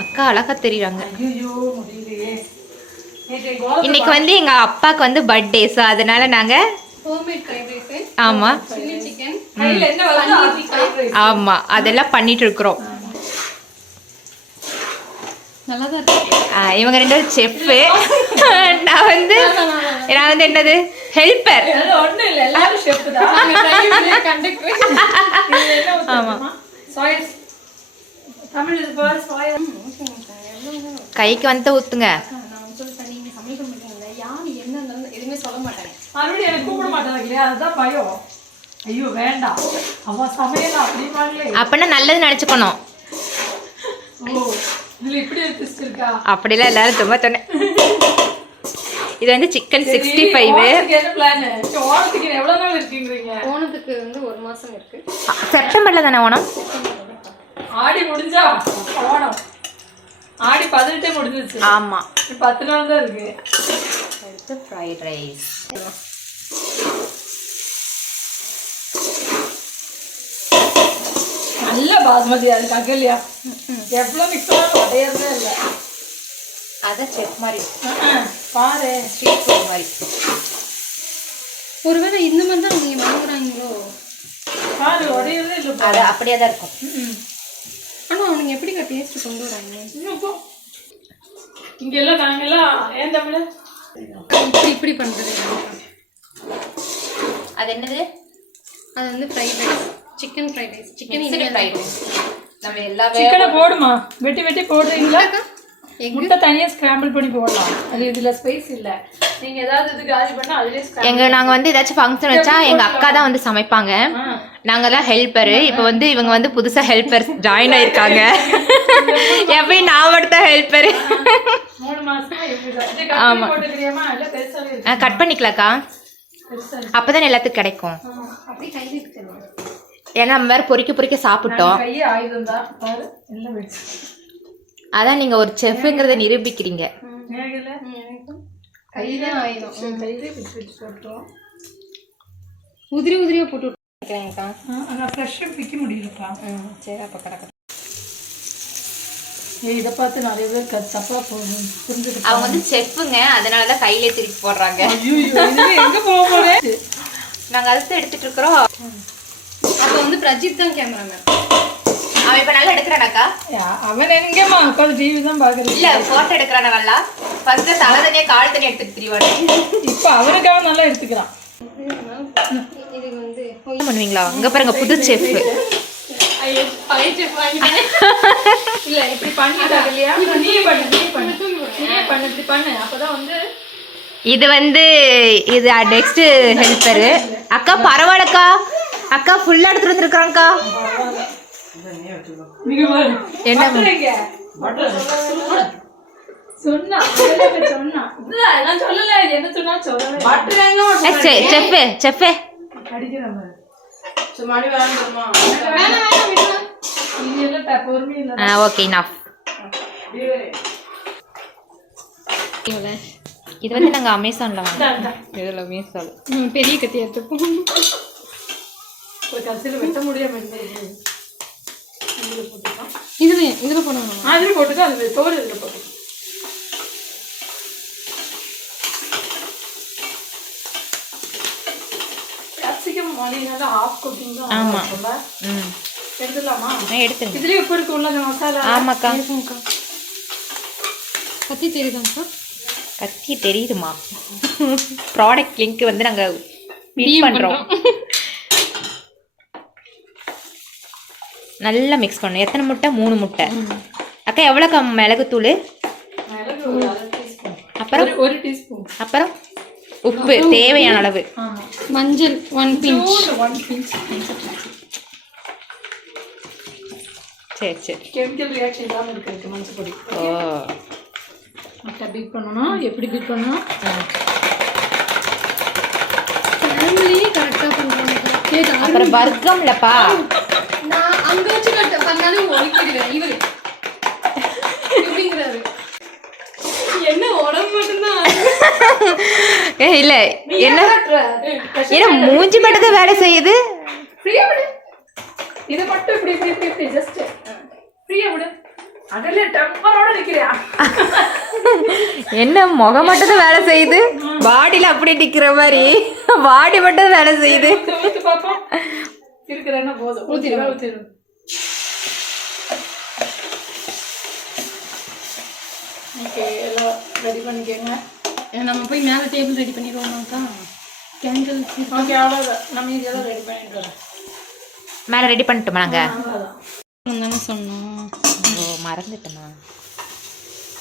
அக்கா அழகா தெரியுறாங்க. இன்னைக்கு வந்து எங்க அப்பாக்கு வந்து பர்த்டே, ஸோ அதனால நாங்க ஆமா ஆமா அதெல்லாம் பண்ணிட்டு இருக்கிறோம். இவங்க ரெண்டு பேரும் செஃப்பு, நான் வந்து என்னது ஹெல்ப்பர். ஆமா கைக்கு வந்து ஊத்துங்க. அப்படின்னா நல்லது நினைச்சுக்கணும். அப்படிலாம் எல்லாரும் சும்மா சொன்னேன். இது வந்து சிக்கன் 65. ஓணத்துக்கு வந்து 1 மாசம் இருக்கு. செப்டம்பர்ல தானே ஓணம்? ஆடி முடிஞ்சா ஓணம். ஆடி 18 முடிஞ்சிருச்சு. ஆமா 10 நாள் தான் இருக்கு. அடுத்து ஃப்ரைட் ரைஸ். நல்ல பாஸ்மதி அதுக்கு அகலியா எவ்வளோ மிக்ஸ் பண்ணாலும் உடையறதே இல்லை. அதான் செஃப் மாதிரி பாரு, ஸ்ட்ரீட் ஃபுட் மாதிரி. ஒருவேளை இந்த மாதிரி தான் நீங்க வாங்குறாங்களோ பாரு, உடையறதே இல்லை. அது அப்படியே தான் இருக்கும். ஆனால் அவனுங்க எப்படிங்க டேஸ்ட் கொண்டு வராங்க? இங்க எல்லாம் நாங்கெல்லாம் ஏன் தமிழ் இப்படி பண்றது. அது என்னது? அது வந்து fried rice, chicken fried rice. Chicken fried rice நம்ம எல்லாமே சிக்கனை போடுமா, வெட்டி வெட்டி போடுறீங்களா? முட்டை தனியாக ஸ்கிராம்பிள் பண்ணி போடலாம். அது இதில் ஸ்பைஸ் இல்லை. நீங்கள் ஏதாவது இது காலி பண்ணால் அதுலேயே நாங்கள் வந்து ஏதாச்சும் ஃபங்க்ஷன் வச்சா எங்கள் அக்கா தான் வந்து சமைப்பாங்க. நாங்கள் தான் ஹெல்ப்பரு. இப்போ வந்து இவங்க வந்து புதுசாக ஹெல்ப்பர் ஜாயின் ஆயிருக்காங்க. எப்பயும் நான் மட்டும் தான் ஹெல்ப்பரு. 3 மாதம். ஆமாம் கட் பண்ணிக்கலாக்கா, அப்போதான் எல்லாத்துக்கும் கிடைக்கும். ஏன்னா நம்ம வேறு பொறிக்க சாப்பிட்டோம். அதான் நீங்கள் ஒரு செஃப்ங்கிறத நிரூபிக்கிறீங்க. உதிரியா போட்டு விற்க முடியலப்பா. சரி அப்போ கிடக்கும். இதை பார்த்து நிறைய பேர் தப்பா போகணும் புரிஞ்சுக்கிட்டு. அவங்க வந்து செஃப்புங்க, அதனால தான் கையிலே திருப்பி போடுறாங்க. எங்க போக போறேன்? நாங்கள் அடுத்து எடுத்துட்டு இருக்கிறோம். அப்போ வந்து பிரஜித் தான் கேமராமேன். அவன் இப்போ நல்லா எடுக்கிறானாக்கா? அவன் எங்கேம்மா உட்காந்து டிவி தான் பார்க்குறேன். இல்லை ஃபோட்டோ எடுக்கிறான நல்லா. ஃபர்ஸ்ட்டு தலை தனியாக கால் தனியாக எடுத்துட்டு திரிவானே. இப்போ அவனுக்காக நல்லா எடுத்துக்கிறான். இது வந்து பண்ணுவீங்களா? அங்கே பாருங்க புது செஃப். இல்ல இப்படி பண்ணிட்டாங்க இல்லையா? நீ பண்ணு இப்படி பண்ணு. அப்பதான் வந்து இது வந்து இது நெக்ஸ்ட் ஹெல்ப்பரு. அக்கா பரவாயில்லக்கா, அக்கா ஃபுல்லா எடுத்துட்டு வந்துருக்காங்கக்கா. என்ன சொன்னா நான் சொல்லல, என்ன சொன்னா சொல்லல. Chef okay enough. இது வந்து நாங்கள் அமேசானில் வாங்கினோம். இதில் அமேசான் பெரிய கத்தி எடுத்துப்போம். ஒரு கத்தியில் வெட்ட முடியாம இதில் போடணும். அதில் போட்டுட்டு அது தோல் இதில் போட்டு கேப்சிகம் வாங்கினால ஆஃப் குக்கிங் தான். ஆமாம் எடுத்துடலாமா? எடுத்துங்க. இதுலேயே உப்பு இருக்கு உள்ள மசாலா. ஆமாக்கா. கத்தி தெரியுதாக்கா? கத்தி தெரியுதுமா. ப்ராடக்ட் லிங்க் வந்து நாங்கள் மிக்ஸ் பண்ணுறோம். நல்லா மிக்ஸ் பண்ணணும். எத்தனை முட்டை? 3 முட்டை. அக்கா எவ்வளோக்கா மிளகுத்தூள்? அப்புறம் 1 டீஸ்பூன். அப்புறம் உப்பு தேவையான அளவு. மஞ்சள் 1 பிஞ்ச். சரி சரி. கெமிக்கல் ரியாக்ஷன் இல்லாமல் இருக்கு மஞ்சள் பொடி. ஓ முட்டை பீட் பண்ணணும். எப்படி பீட் பண்ணணும்? ஃபேமிலியே கரெக்டாக பண்ணுறாங்க. அப்புறம் வர்க்கம்லப்பா. நான் அங்கே வச்சு பண்ணாலும் ஒழிக்கிடுவேன். இவரு இப்படிங்கிறாரு. என்ன உடம்பு மட்டும்தான் இல்ல என்ன ஏன்னா மூஞ்சி மட்டும் தான் வேலை செய்யுது. ஃப்ரீயா விடு. இதை மட்டும் இப்படி இப்படி இப்படி ஜஸ்ட் ஃப்ரீயா விடு. அகல டெம்பரோட நிக்கிறியா? என்ன முகம் மட்டும் தான் வேலை செய்யுது, பாடியில அப்படியே நிக்கிற மாதிரி பாடி மட்டும் வேலை செய்யுது. ஊத்து பாப்போம். இருக்குறேன்னா போதும். ஊத்திரு. ஓகே, எல்லாம் ரெடி பண்ணிக்கோங்க. நம்ம போய் மேலே டேபிள் ரெடி பண்ணிடுவோம்னாக்கா கேண்டில். ஓகே, அவ்வளோதான். நம்ம இதெல்லாம் ரெடி பண்ணிட்டு வரோம். மேலே ரெடி பண்ணிட்டோமா நாங்கள்? அவ்வளோதான் தானே சொன்னோம். ஓ, மறந்துட்டோமா?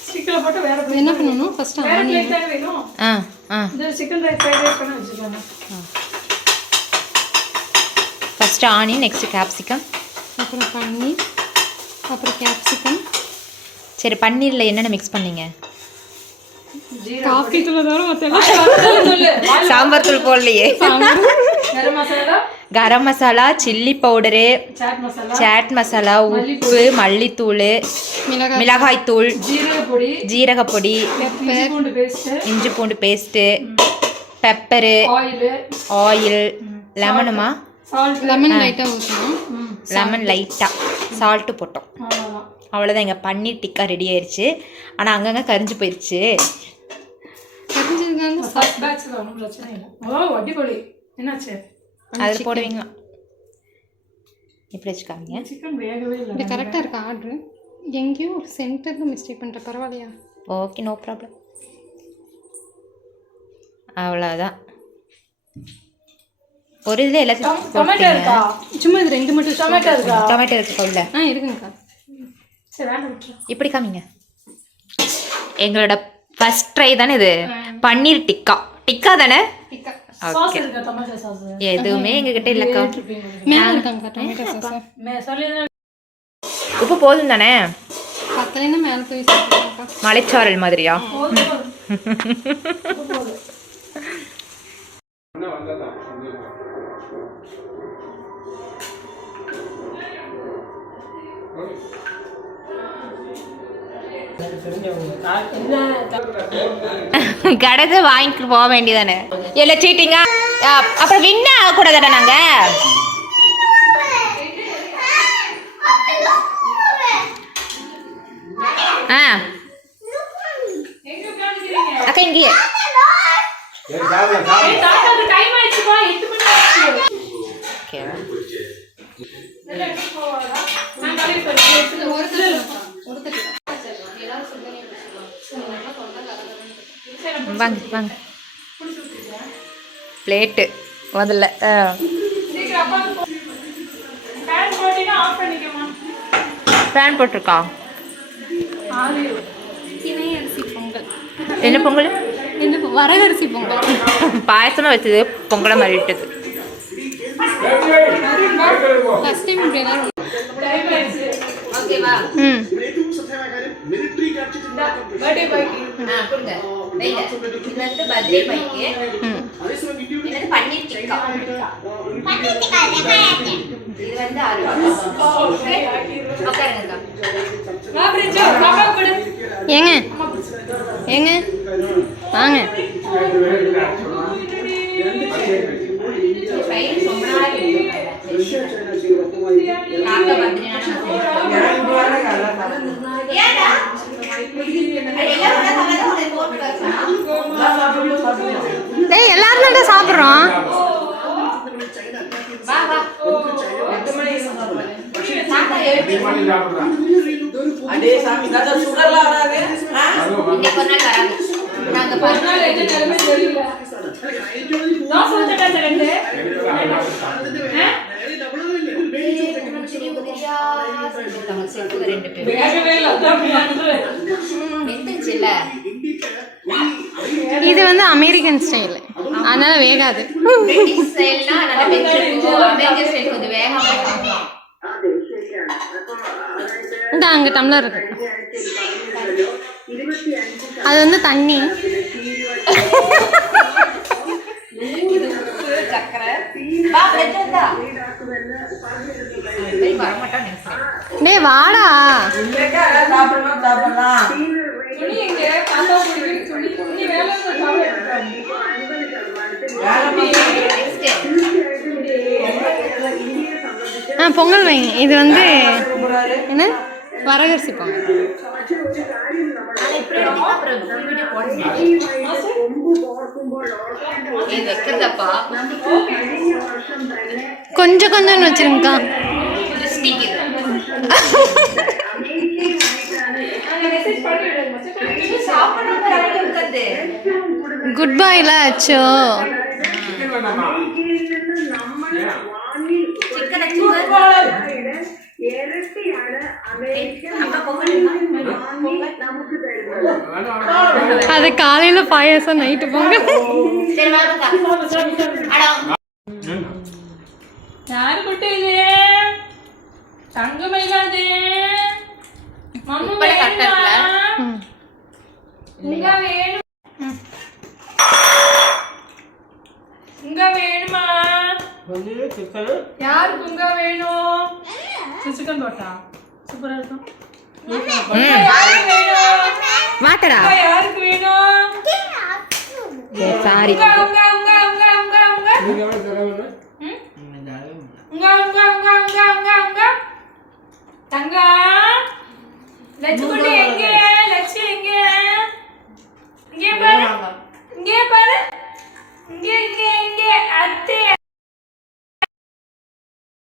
ஸ்டிக்கில் போட்டு வேற என்ன பண்ணணும் ஃபர்ஸ்ட்? வேற பிளேட் தான் வேணும். இந்த சிக்கன் ரைஸ் ஃப்ரைட் ரைஸ் பண்ண வச்சுக்கோங்க. ஃபர்ஸ்ட் ஆனியன், நெக்ஸ்ட் கேப்சிகம், அப்புறம் பன்னீர், அப்புறம் கேப்சிகம். சரி, பன்னீரில் என்னென்ன மிக்ஸ் பண்ணீங்க? காஃபி தூள் தவிர மொத்தம் சாம்பார் தூள் போடலையே. கரம் மசாலா, கரம் மசாலா, சில்லி பவுடரு, சாட் மசாலா, உப்பு, மல்லித்தூள், மிளகாய் தூள், ஜீரக பொடி, இஞ்சி பூண்டு பேஸ்ட்டு, பெப்பரு, ஆயில், லெமனுமா? லெமன் லைட்டாக ஊற்றணும். லெமன் லைட்டாக, சால்ட்டு போட்டோம். அவ்வளோதான், எங்கள் பன்னீர் டிக்கா ரெடி ஆயிடுச்சு. ஆனால் அங்கங்கே கரிஞ்சு போயிடுச்சு. அதில் போடுவீங்களா? இப்படி வச்சுக்காங்க. இது கரெக்டாக இருக்கா ஆர்டரு? எங்கேயும் சென்டரில் மிஸ்டேக் பண்ணுற, பரவாயில்லையா? Okay, no problem. அவ்வளோதான். ஒரு இதில் எல்லாத்தையும் சும்மா இது 2 மட்டும். டொமேட்டோ இருக்கு உள்ள. இருக்குங்கக்கா. இப்படி காமிங்க. எங்களோட ஃபர்ஸ்ட் ட்ரை தானே இது, பன்னீர் டிக்கா. டிக்கா தானே? ஓகே, எதுவுமே எங்ககிட்ட இல்லைக்கா. உப்பு போதும் தானே? மேலே போய் சாப்பிடுவாங்கக்கா. மலைச்சாரல் மாதிரியா? கடைக்கு வாங்கிட்டு போக வேண்டியதானே? எல்லாம் சீட்டிங்க. அப்புறம் வின்ன ஆகக்கூடாதானே நாங்க? அக்கா இங்கேயே. வாங்க வாங்க. பிளேட்டு முதல்ல. ஃபேன் போட்டிருக்கா? திணையரிசி பொங்கல். என்ன பொங்கல்? என்ன வரகரிசி பொங்கல். பாயசமாக வச்சது பொங்கலை மாறிட்டது. ஃபர்ஸ்ட் டைம் இப்படி எல்லாரும். ஓகேவா? பர்த்டே பாய்க்கு கொடுங்க. இது வந்து பர்த்டே பாய்க்கு. இது பன்னீர் டிக்கா. இது வந்து ஏங்க ஏங்க வாங்க. எல்லாரும் சாப்பிட்றோம். இது வந்து அமெரிக்கன் ஸ்டைல், அதனால வேகாது. இந்த அங்க டம்ளர் இருக்கு, அது வந்து தண்ணி. டேய் வாடா. பொங்கல் வைங்க. இது வந்து என்ன வரகரிசிப்பாங்க. கொஞ்சம் கொஞ்சம்னு வச்சிருங்கக்கா. குட் பாய்ல ஆச்சோ. அது காலையில பாயாசம், நைட்டு போங்க. யாரு கொட்டு இது? தங்கமயிலாது. மம்மு வேணுமா? உங்க வேணும். உங்க வேணுமா? யாருக்கு உங்க வேணும்? சிக்கன் தோட்டா சூப்பரா இருக்கும். யாருக்கு வேணும்? மாட்டடா. யாருக்கு வேணும்? சாரி. உங்க உங்க உங்க உங்க உங்க உங்க உங்க உங்க உங்க உங்க உங்க தங்கா லட்சுமி எங்க? லட்சுமி எங்க? இங்கே பாரு, இங்கே பாரு, இங்கே இங்கே இங்கே அத்தை